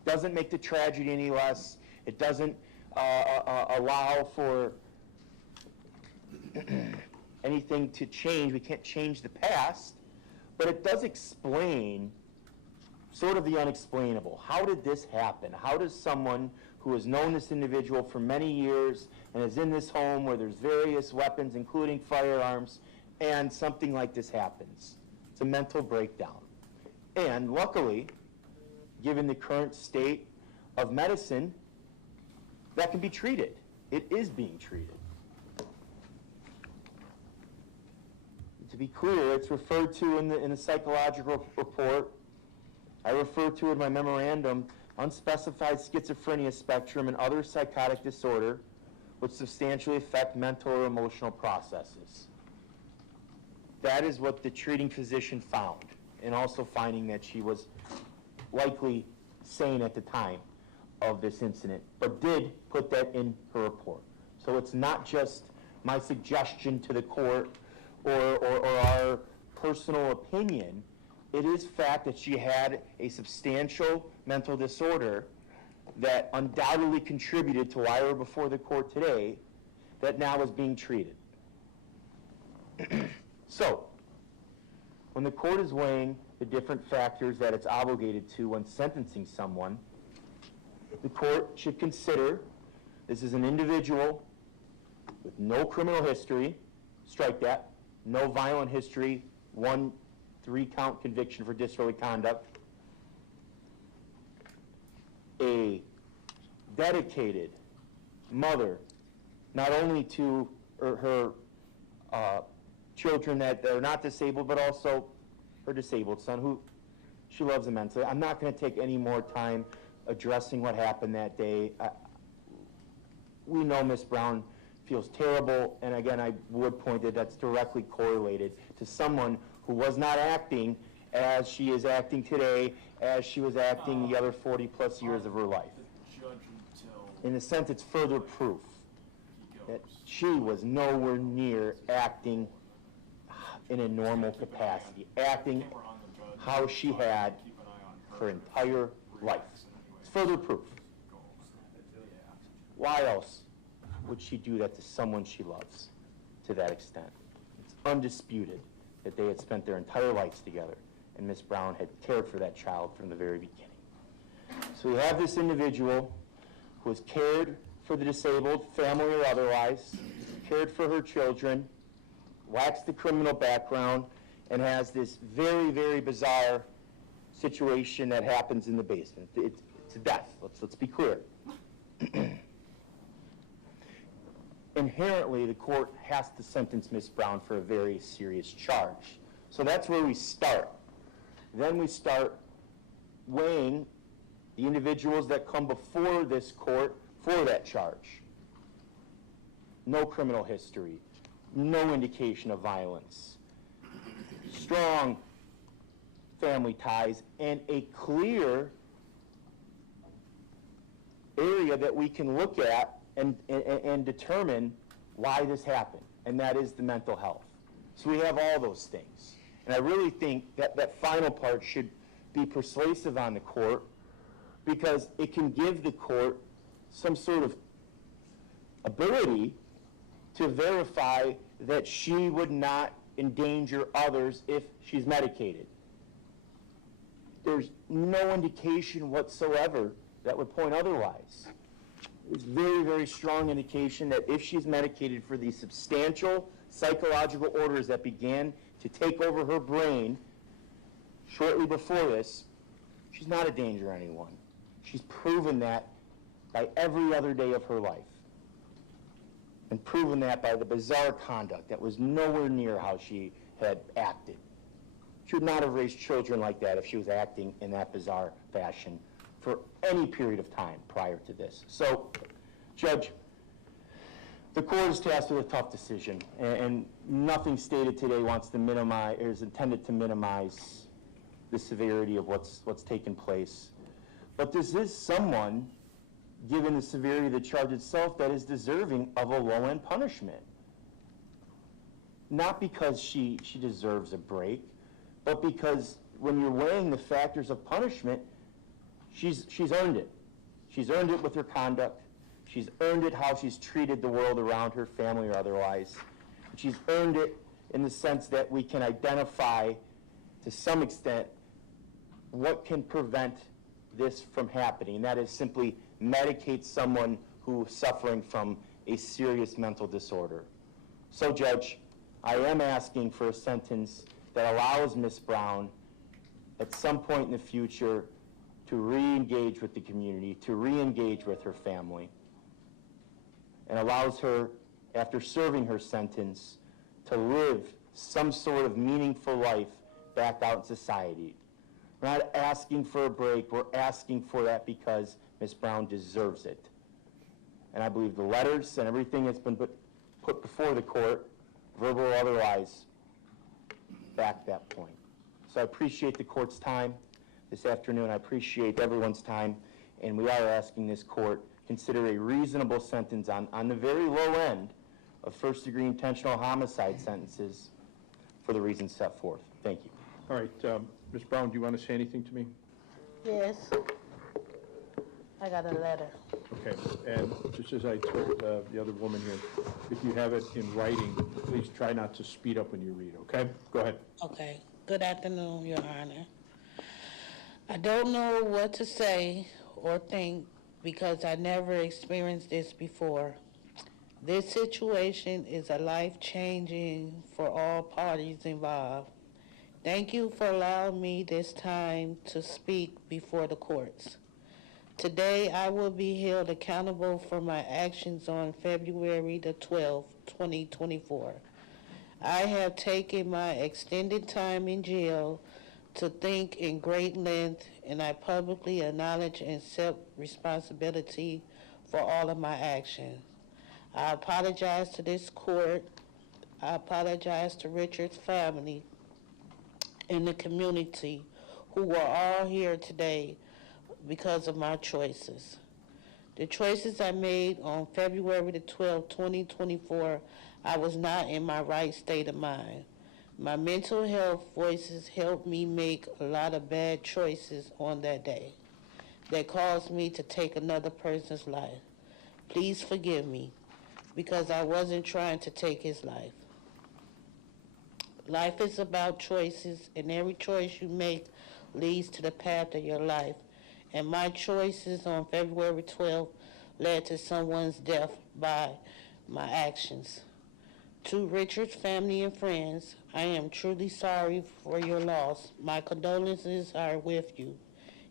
Doesn't make the tragedy any less. It doesn't allow for anything to change. We can't change the past, but it does explain sort of the unexplainable. How did this happen? How does someone who has known this individual for many years and is in this home where there's various weapons, including firearms, and something like this happens? It's a mental breakdown. And luckily, given the current state of medicine, that can be treated. It is being treated. To be clear, it's referred to in the psychological report. I refer to in my memorandum, unspecified schizophrenia spectrum and other psychotic disorder which substantially affect mental or emotional processes. That is what the treating physician found, and also finding that she was likely sane at the time of this incident, but did put that in her report. So it's not just my suggestion to the court or our personal opinion. It is fact that she had a substantial mental disorder that undoubtedly contributed to why we're before the court today, that now is being treated. So, when the court is weighing the different factors that it's obligated to when sentencing someone, the court should consider this is an individual with no criminal history, strike that, no violent history, 1 3-count conviction for disorderly conduct, a dedicated mother not only to her children that are not disabled, but also her disabled son, who she loves immensely. I'm not going to take any more time addressing what happened that day. We know Ms. Brown feels terrible, and again, I would point that that's directly correlated to someone who was not acting as she is acting today, as she was acting the other 40-plus years of her life. In a sense, it's further proof that she was nowhere near acting in a normal capacity, acting how she had her entire life. It's further proof. Why else would she do that to someone she loves to that extent? It's undisputed that they had spent their entire lives together, and Ms. Brown had cared for that child from the very beginning. So we have this individual who has cared for the disabled, family or otherwise, cared for her children, lacks the criminal background, and has this very, very bizarre situation that happens in the basement. It's a death. Let's be clear. Inherently, the court has to sentence Ms. Brown for a very serious charge. So that's where we start. Then we start weighing the individuals that come before this court for that charge. No criminal history, no indication of violence, strong family ties, and a clear area that we can look at and determine why this happened, and that is the mental health. So we have all those things. And I really think that that final part should be persuasive on the court, because it can give the court some sort of ability to verify that she would not endanger others if she's medicated. There's no indication whatsoever that would point otherwise. There's very, very strong indication that if she's medicated for these substantial psychological orders that began to take over her brain shortly before this, she's not a danger to anyone. She's proven that by every other day of her life, and proven that by the bizarre conduct that was nowhere near how she had acted. She would not have raised children like that if she was acting in that bizarre fashion for any period of time prior to this. So, Judge, the court is tasked with a tough decision, and nothing stated today wants to minimize, or is intended to minimize the severity of what's taken place. But this is someone, given the severity of the charge itself, that is deserving of a low-end punishment. Not because she deserves a break, but because when you're weighing the factors of punishment, she's earned it. She's earned it with her conduct. She's earned it how she's treated the world around her, family or otherwise. She's earned it in the sense that we can identify, to some extent, what can prevent this from happening. And that is simply medicate someone who's suffering from a serious mental disorder. So, Judge, I am asking for a sentence that allows Ms. Brown, at some point in the future, to re-engage with the community, to re-engage with her family, and allows her, after serving her sentence, to live some sort of meaningful life back out in society. We're not asking for a break. We're asking for that because Ms. Brown deserves it. And I believe the letters and everything that's been put before the court, verbal or otherwise, back that point. So I appreciate the court's time this afternoon. I appreciate everyone's time. And we are asking this court consider a reasonable sentence on the very low end of first-degree intentional homicide sentences for the reasons set forth. Thank you. All right, Ms. Brown, do you want to say anything to me? Yes. I got a letter. Okay, and just as I told the other woman here, if you have it in writing, please try not to speed up when you read, okay? Go ahead. Okay. Good afternoon, Your Honor. I don't know what to say or think because I never experienced this before. This situation is a life-changing for all parties involved. Thank you for allowing me this time to speak before the courts. Today, I will be held accountable for my actions on February the 12th, 2024. I have taken my extended time in jail to think in great length, and I publicly acknowledge and accept responsibility for all of my actions. I apologize to this court. I apologize to Richard's family and the community who are all here today because of my choices. The choices I made on February the 12th, 2024, I was not in my right state of mind. My mental health voices helped me make a lot of bad choices on that day that caused me to take another person's life. Please forgive me, because I wasn't trying to take his life. Life is about choices, and every choice you make leads to the path of your life. And my choices on February 12th led to someone's death by my actions. To Richard's family and friends, I am truly sorry for your loss. My condolences are with you.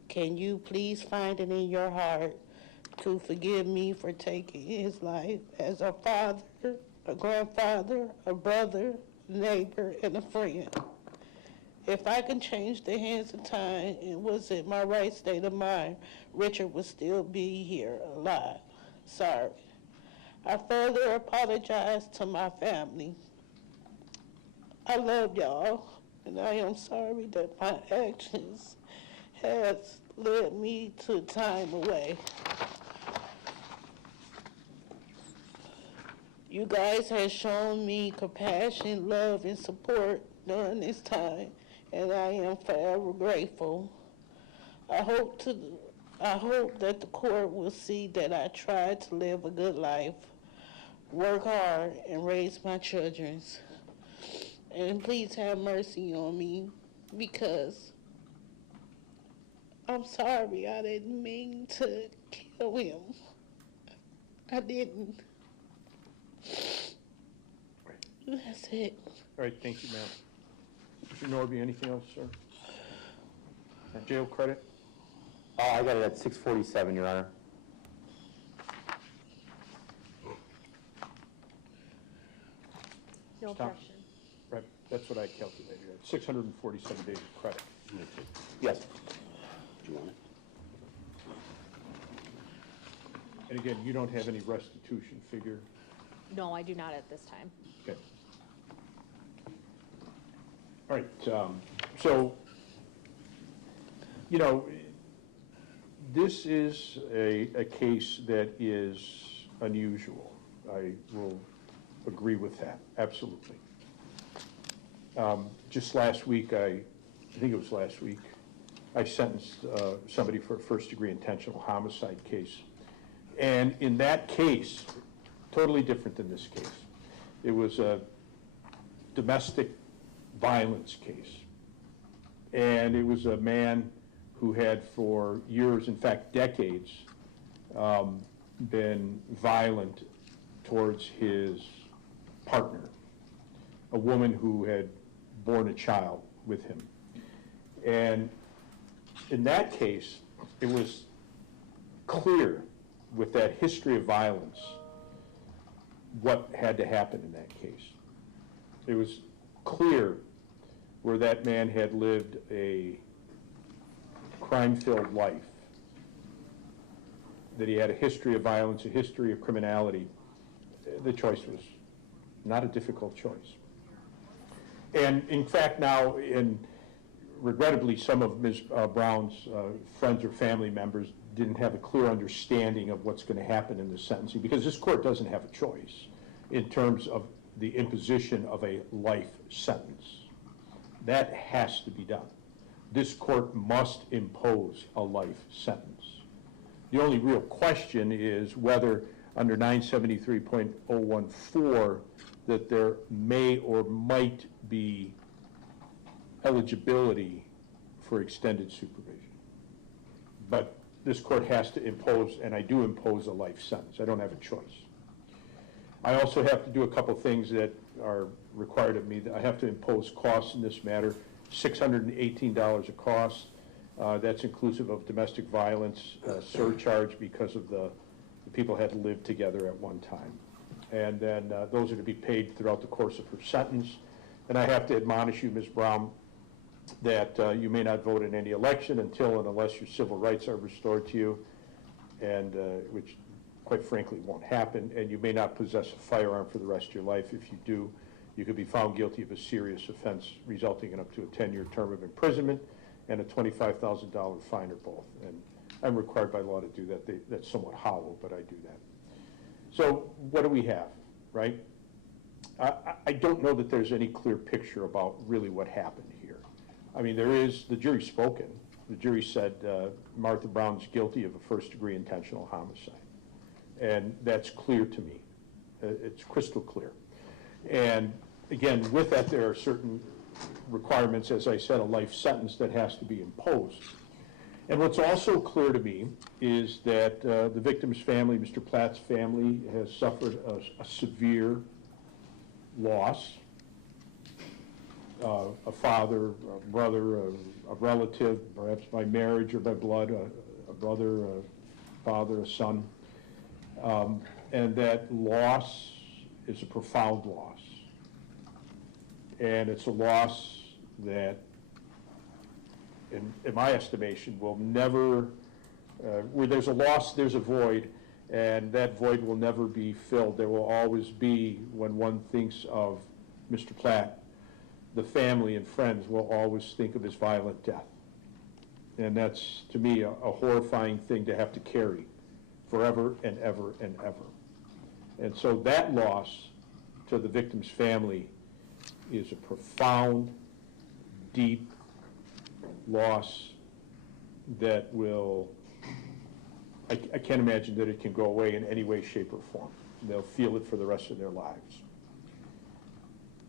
Can you please find it in your heart to forgive me for taking his life as a father, a grandfather, a brother, neighbor, and a friend? If I can change the hands of time and was in my right state of mind, Richard would still be here alive. Sorry. I further apologize to my family. I love y'all, and I am sorry that my actions has led me to time away. You guys have shown me compassion, love, and support during this time, and I am forever grateful. I hope that the court will see that I tried to live a good life, work hard, and raise my children. And please have mercy on me, because I'm sorry, I didn't mean to kill him. I didn't. That's it. All right, thank you, ma'am. Mr. Norby, anything else, sir? Jail credit? I got it at 647, Your Honor. No Stop. objection. Right, that's what I calculated, 647 days of credit. Yes. Do you want it? And again, you don't have any restitution figure? No, I do not at this time. Okay. All right, so, you know, this is a case that is unusual. I will agree with that, absolutely. Just last week, I think it was last week, I sentenced somebody for a first-degree intentional homicide case. And in that case, totally different than this case. It was a domestic violence case. And it was a man who had for years, in fact decades, been violent towards his partner, a woman who had borne a child with him. And in that case, it was clear with that history of violence what had to happen in that case. It was clear where that man had lived a crime-filled life, that he had a history of violence, a history of criminality. The choice was not a difficult choice. And in fact now, regrettably, some of Ms. Brown's friends or family members didn't have a clear understanding of what's going to happen in the sentencing, because this court doesn't have a choice in terms of the imposition of a life sentence. That has to be done. This court must impose a life sentence. The only real question is whether under 973.014 that there may or might be eligibility for extended supervision. But this court has to impose, and I do impose, a life sentence. I don't have a choice. I also have to do a couple things that are required of me. I have to impose costs in this matter, $618 a cost. That's inclusive of domestic violence surcharge because of the people had lived together at one time. And then those are to be paid throughout the course of her sentence. And I have to admonish you, Ms. Brown, that you may not vote in any election until and unless your civil rights are restored to you, and which quite frankly won't happen, and you may not possess a firearm for the rest of your life. If you do, you could be found guilty of a serious offense resulting in up to a 10-year term of imprisonment and a $25,000 fine or both. And I'm required by law to do that. That's somewhat hollow, but I do that. So what do we have, right? I don't know that there's any clear picture about really what happened here. I mean, the jury's spoken. The jury said Martha Brown's guilty of a first-degree intentional homicide. And that's clear to me. It's crystal clear. And again, with that, there are certain requirements, as I said, a life sentence that has to be imposed. And what's also clear to me is that the victim's family, Mr. Platt's family, has suffered a severe loss. A father, a brother, a relative, perhaps by marriage or by blood, a brother, a father, a son. And that loss is a profound loss. And it's a loss that, in my estimation, will never, where there's a loss, there's a void, and that void will never be filled. There will always be, when one thinks of Mr. Platt, the family and friends will always think of his violent death. And that's, to me, a horrifying thing to have to carry forever and ever and ever. And so that loss to the victim's family is a profound, deep loss that will, I can't imagine that it can go away in any way, shape, or form. They'll feel it for the rest of their lives.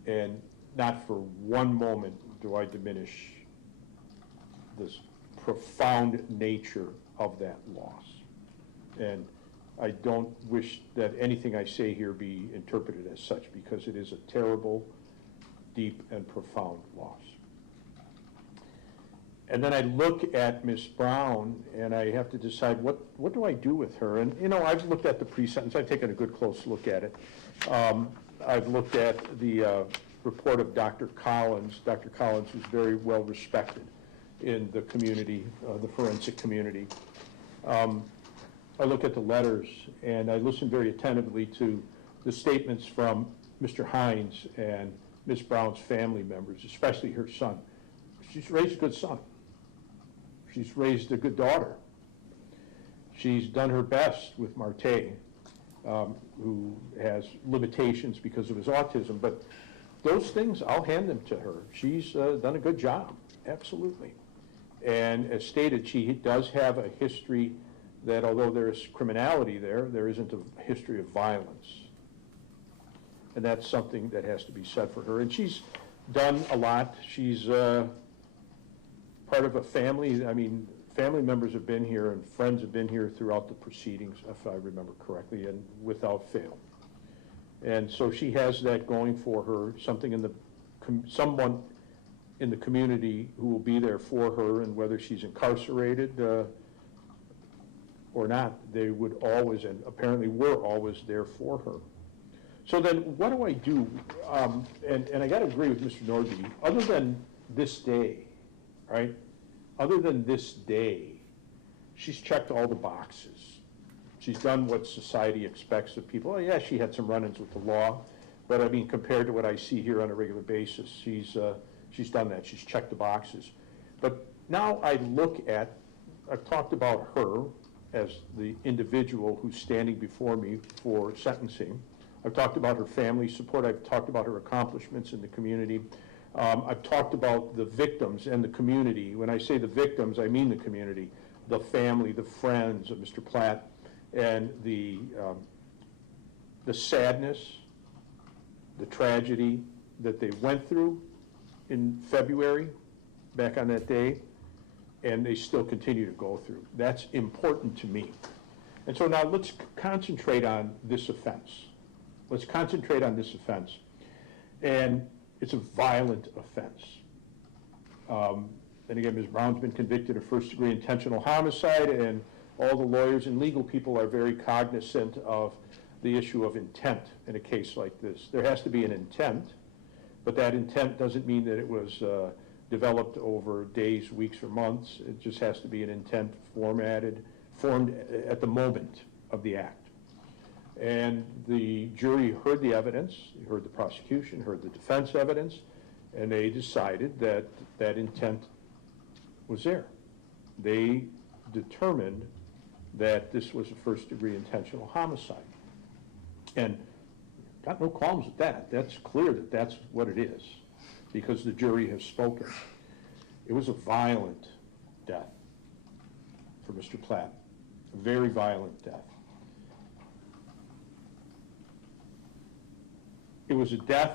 And not for one moment do I diminish this profound nature of that loss. And I don't wish that anything I say here be interpreted as such, because it is a terrible, deep, and profound loss. And then I look at Ms. Brown, and I have to decide, what do I do with her? And, you know, I've looked at the pre-sentence. I've taken a good close look at it. I've looked at the report of Dr. Collins. Dr. Collins was very well respected in the community, the forensic community. I look at the letters, and I listen very attentively to the statements from Mr. Hines and Ms. Brown's family members, especially her son. She's raised a good son. She's raised a good daughter. She's done her best with Marte, who has limitations because of his autism, but those things, I'll hand them to her. She's done a good job, absolutely. And as stated, she does have a history that, although there is criminality there isn't a history of violence. And that's something that has to be said for her. And she's done a lot. She's part of a family. I mean, family members have been here and friends have been here throughout the proceedings, if I remember correctly, and without fail. And so she has that going for her, someone in the community who will be there for her, and whether she's incarcerated or not, they would always, and apparently were always there for her. So then what do I do? And I got to agree with Mr. Norby, other than this day, right? Other than this day, she's checked all the boxes. She's done what society expects of people. Oh, yeah, she had some run-ins with the law, but I mean, compared to what I see here on a regular basis, she's done that. She's checked the boxes. But now I look at, I've talked about her as the individual who's standing before me for sentencing. I've talked about her family support. I've talked about her accomplishments in the community. I've talked about the victims and the community. When I say the victims, I mean the community, the family, the friends of Mr. Platt, and the sadness, the tragedy that they went through in February, back on that day, and they still continue to go through. That's important to me. And so now let's concentrate on this offense. Let's concentrate on this offense. And it's a violent offense. And again, Ms. Brown's been convicted of first-degree intentional homicide, and all the lawyers and legal people are very cognizant of the issue of intent in a case like this. There has to be an intent, but that intent doesn't mean that it was developed over days, weeks, or months. It just has to be an intent formed at the moment of the act. And the jury heard the evidence, heard the prosecution, heard the defense evidence, and they decided that that intent was there. They determined that this was a first-degree intentional homicide. And got no qualms with that. That's clear that that's what it is, because the jury has spoken. It was a violent death for Mr. Platt, a very violent death. It was a death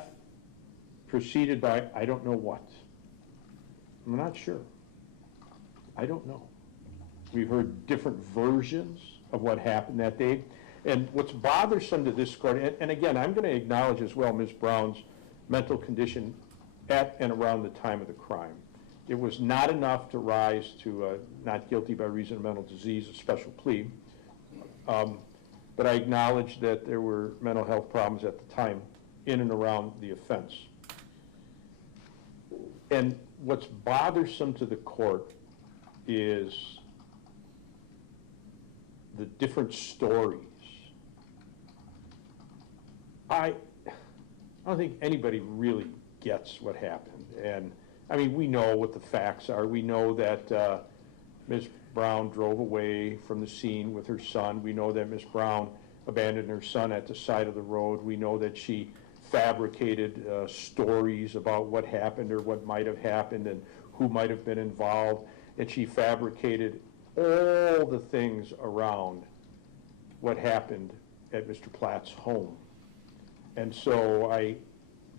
preceded by I don't know what. I'm not sure. I don't know. We've heard different versions of what happened that day. And what's bothersome to this court, and again, I'm going to acknowledge as well Ms. Brown's mental condition at and around the time of the crime. It was not enough to rise to not guilty by reason of mental disease, a special plea. But I acknowledge that there were mental health problems at the time in and around the offense. And what's bothersome to the court is the different stories. I don't think anybody really gets what happened. And I mean, we know what the facts are. We know that Ms. Brown drove away from the scene with her son. We know that Ms. Brown abandoned her son at the side of the road. We know that she fabricated stories about what happened or what might have happened and who might have been involved. And she fabricated all the things around what happened at Mr. Platt's home. And so I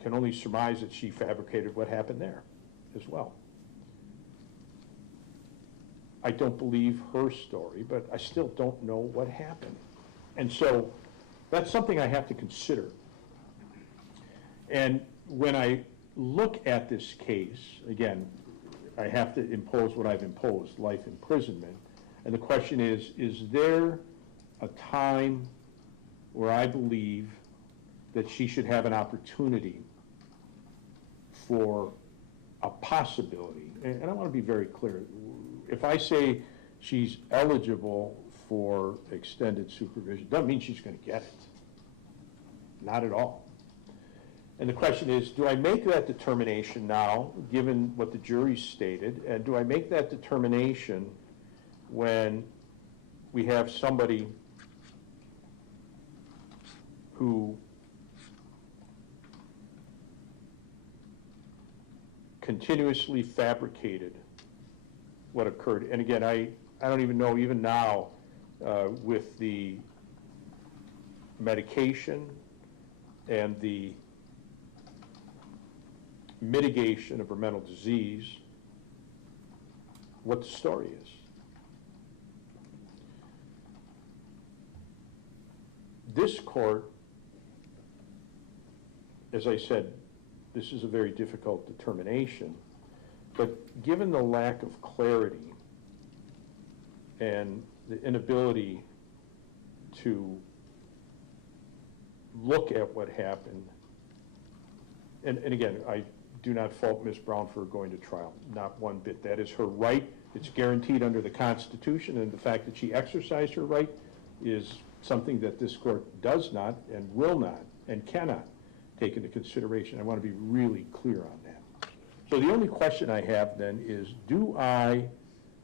can only surmise that she fabricated what happened there as well. I don't believe her story, but I still don't know what happened. And so that's something I have to consider. And when I look at this case, again, I have to impose what I've imposed, life imprisonment. And the question is there a time where I believe that she should have an opportunity for a possibility? And I want to be very clear. If I say she's eligible for extended supervision, doesn't mean she's going to get it. Not at all. And the question is, do I make that determination now, given what the jury stated, and do I make that determination when we have somebody who continuously fabricated what occurred? And again, I don't even know, even now, with the medication and the mitigation of her mental disease, what the story is. This court, as I said, this is a very difficult determination, but given the lack of clarity and the inability to look at what happened, and again, I do not fault Ms. Brown for going to trial, not one bit. That is her right. It's guaranteed under the Constitution, and the fact that she exercised her right is something that this court does not and will not and cannot take into consideration. I want to be really clear on that. So the only question I have then is, do I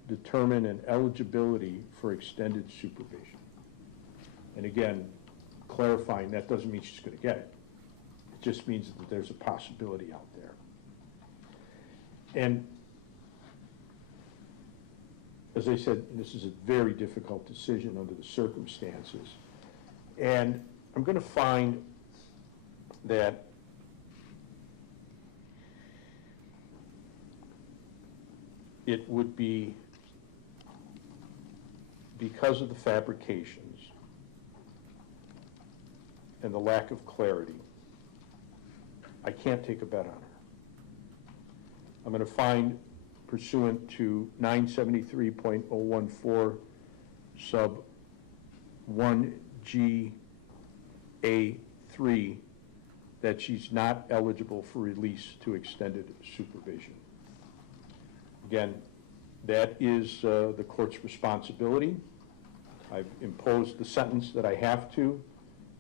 determine an eligibility for extended supervision? And again, clarifying, that doesn't mean she's going to get it. It just means that there's a possibility out there. And as I said, this is a very difficult decision under the circumstances. And I'm going to find that it would be, because of the fabrications and the lack of clarity, I can't take a bet on her. I'm going to find pursuant to 973.014 sub 1GA3 that she's not eligible for release to extended supervision. Again, that is the court's responsibility. I've imposed the sentence that I have to,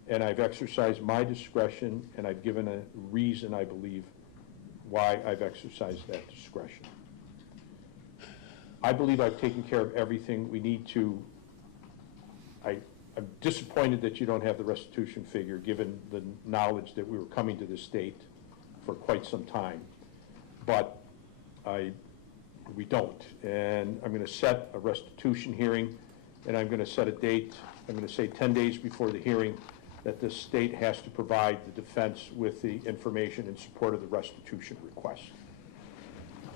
and I've exercised my discretion, and I've given a reason, I believe, why I've exercised that discretion. I believe I've taken care of everything we need to. I'm disappointed that you don't have the restitution figure, given the knowledge that we were coming to this date for quite some time. But we don't. And I'm going to set a restitution hearing, and I'm going to set a date. I'm going to say 10 days before the hearing that the state has to provide the defense with the information in support of the restitution request.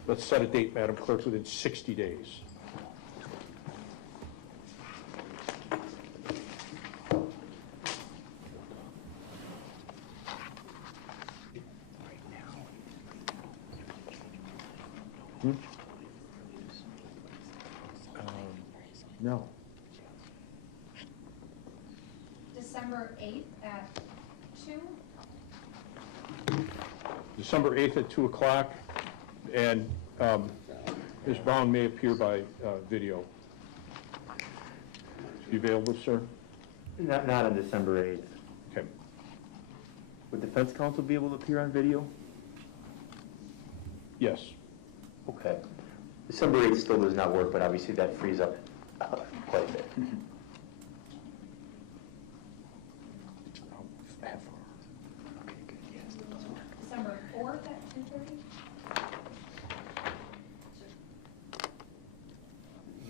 Let's set a date, Madam Clerk, within 60 days. No. December 8th at 2? December 8th at 2 o'clock, and Ms. Brown may appear by video. Is she available, sir? Not on December 8th. Okay. Would defense counsel be able to appear on video? Yes. Okay. December 8th still does not work, but obviously that frees up quite a bit. December 4th at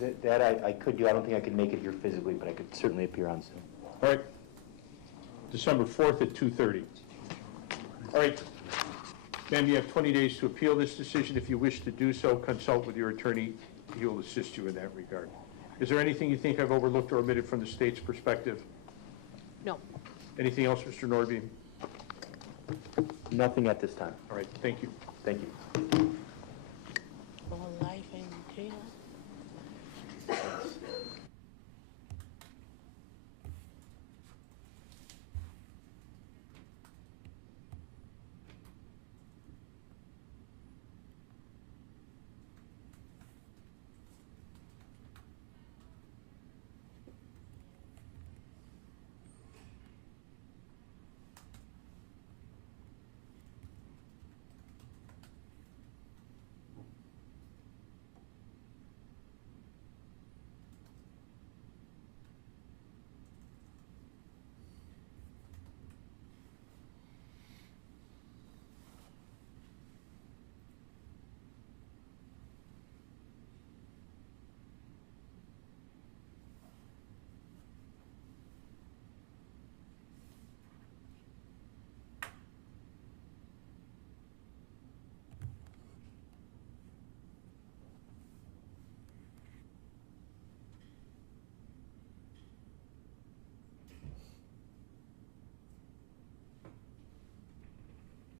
2:30? That I could do. I don't think I could make it here physically, but I could certainly appear on Zoom. All right. December 4th at 2:30. All right. Ma'am, you have 20 days to appeal this decision. If you wish to do so, consult with your attorney. He will assist you in that regard. Is there anything you think I've overlooked or omitted from the state's perspective? No. Anything else, Mr. Norby? Nothing at this time. All right, thank you. Thank you.